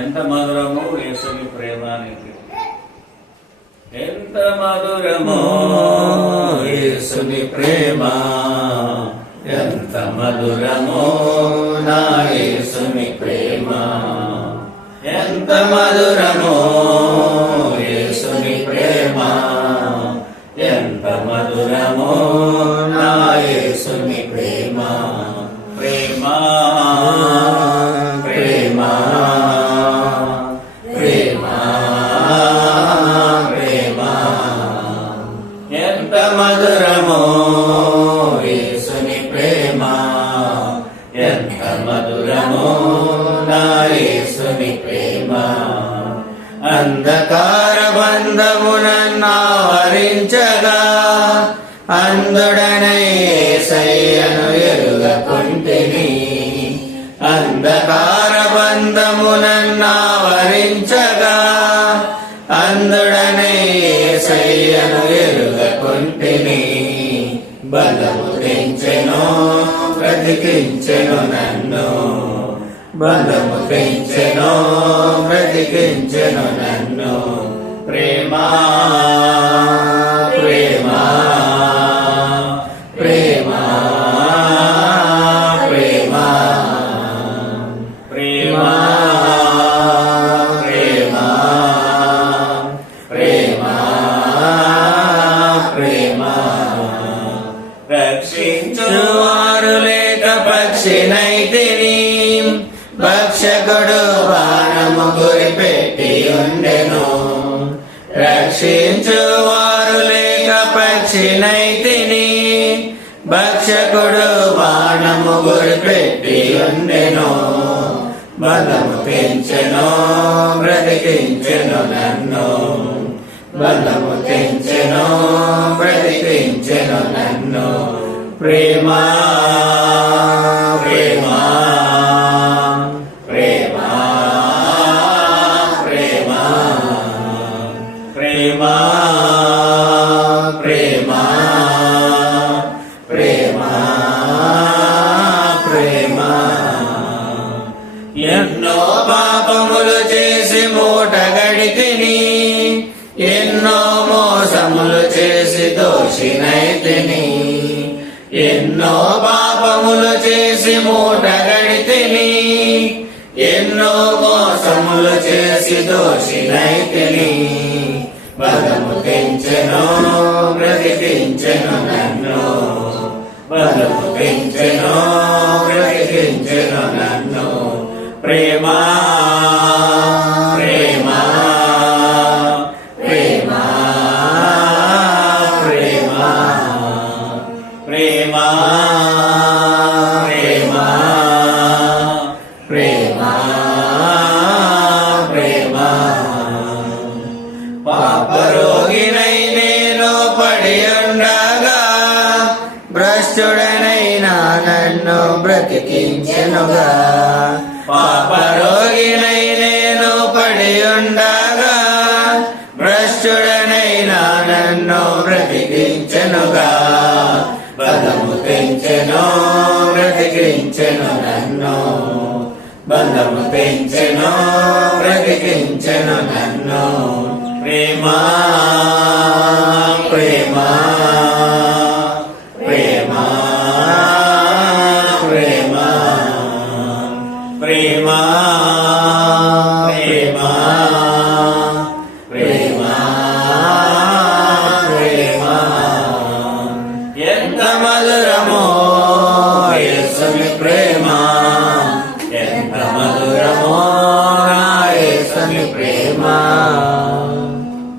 ఎంత మధురము యేసుని ప్రేమ అనేది. ఎంత మధురమో యేసుని ప్రేమ, ఎంత మధురమో నా యేసుని ప్రేమ. ఎంత మధురమో యేసుని ప్రేమ, ఎంత మధురమో నా యేసుని ప్రేమ. ప్రేమ ప్రేమ ప్రేమ ప్రేమ, ఎంత మధురమో యేసుని ప్రేమ, ఎంత మధురమో నా యేసుని ప్రేమ. అంధకార బంధమునన్నావరించగా అంధుడనై యేసయ్యను ఎరుగకుంటిని. అంధకార బంధమునన్నావరించగా అంధుడనై యేసయ్యను ఎరుగకుంటిని. బలము తెంచెను బ్రతికించెను నన్ను, బలము తెంచెను బ్రతికించెను నన్ను. ప్రేమ ప్రేమ ప్రేమ ప్రేమ ప్రేమ ప్రేమ ప్రేమ ప్రేమ. రక్షించువారు లేక పక్షినైతిని, భక్షకుడు బాణము గురిపెట్టి ఉండెను. రక్షించువారు లేక పక్షినైతిని, భక్షకుడు బాణము గురిపెట్టి ఉండెను. బలము పెంచెను బ్రతికించెను నన్ను, బలము పెంచెను బ్రతికించెను నన్ను. ప్రేమ ప్రేమ ప్రేమ ప్రేమ ప్రేమ ప్రేమ ప్రేమ ప్రేమ. ఎన్నో పాపములు చేసి మూటగడితిని, ఎన్నో మోసములు చేసి దోషినైతిని. ఎన్నో పాపములు చేసి మూటగడితిని, ఎన్నో మోసములు చేసి దోషినైతిని. బలము తెంచెను బ్రతికించెను నన్ను, బలము తెంచెను బ్రతికించెను నన్ను. ప్రేమ ప్రేమ ప్రేమ ప్రేమ ప్రేమ ప్రేమ ప్రేమ ప్రేమ. పాపరోగినై నేను పడి ఉండగా భ్రష్టుడనైనా నన్ను బ్రతికించెనుగా. పాపరోగినై నేను పడి ఉండగా భ్రష్టుడనైనా నన్ను బ్రతికించెనుగా. బలము పెంచెను బ్రతికించెను నన్ను, బలము పెంచెను బ్రతికించెను నన్ను. ప్రేమ ప్రేమ ప్రేమ ప్రేమ ప్రేమ ప్రేమ ప్రేమ ప్రేమ. ఎంత మధురమో యేసుని ప్రేమ.